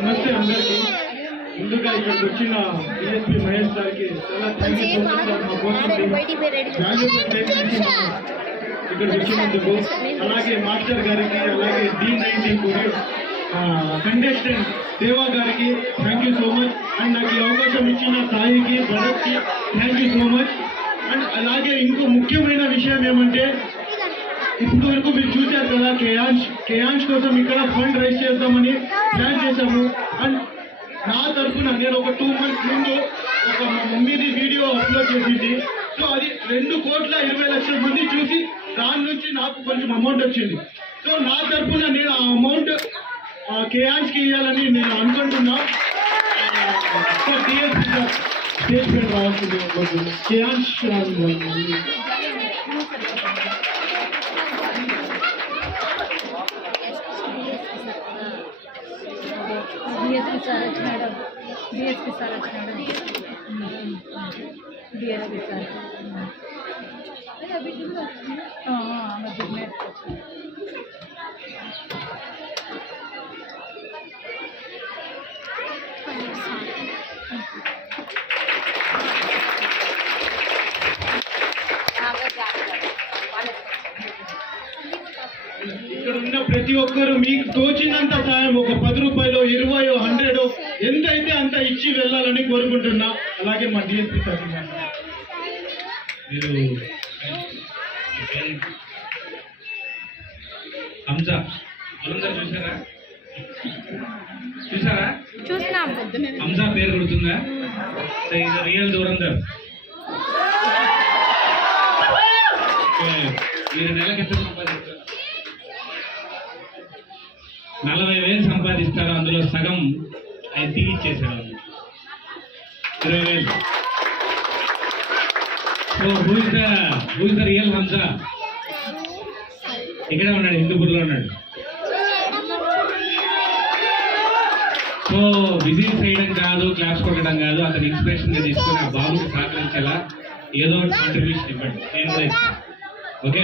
నమస్తే అందరికీ. ముందుగా ఇక్కడికి వచ్చిన డిఎస్పీ మహేష్ గారికి చాలా thank you so much sir. మా కోసం ఇక్కడికి వచ్చినందుకు, అలాగే మాస్టర్ గారికి, అలాగే D19 కంటెస్టెంట్ దేవా గారికి thank you so much. And నాకు ఈ అవకాశం ఇచ్చిన సాయికి, భరత్కి thank you so much. And అలాగే ఇంకో ముఖ్యమైన విషయం ఏమంటే, ఇప్పుడు వరకు మీరు చూశారు కదా, కేయాంష్ కోసం ఇక్కడ ఫండ్ రైజ్ చేద్దామని ప్లాన్ చేశాము. అండ్ నా తరఫున నేను ఒక 2 months ముందు ఒక మా మమ్మీది వీడియో అప్లోడ్ చేసింది. సో అది 2,20,00,000 మంది చూసి దాని నుంచి నాకు కొంచెం అమౌంట్ వచ్చింది. సో నా తరఫున నేను ఆ అమౌంట్ కేయాంష్కి ఇవ్వాలని నేను అనుకుంటున్నా. సో డిఎస్పీ స్టేజ్ పైన రావాల్సింది కేయాంష్. డిఎస్పీ సార్ వచ్చినాడు. డిఎస్పీ సార్ ఇక్కడ ఉన్న ప్రతి ఒక్కరు మీకు తోచినంత సాయం, ఒక 10 రూపాయలు, 20, 100 ఎంత అయితే అంత ఇచ్చి వెళ్ళాలని కోరుకుంటున్నా. అలాగే మా డిఎస్పీ సార్ మీరు హంజా దురందర్ చూసారా? హంజా పేరు గుర్తుందా? ఇది రియల్ దురందర్. మీరు నెలకి ఎంత సంపాదిస్తారు? 40,000 సంపాదిస్తారు. అందులో సగం ఆయన తీగిచ్చేసారు, 20,000. So who is the real Hamza? ఇక్కడే ఉన్నాడు, హిందూపూర్లో ఉన్నాడు. సో బిజినెస్ చేయడం కాదు, క్లాస్ కొట్టడం కాదు, అతని ఇన్స్పిరేషన్ గా తీసుకుని ఆ బాబుకి సహకరించేలా ఏదో ఒకటి కాంట్రిబ్యూషన్ ఇవ్వండి. నేను కూడా ఇస్తాను. ఓకే,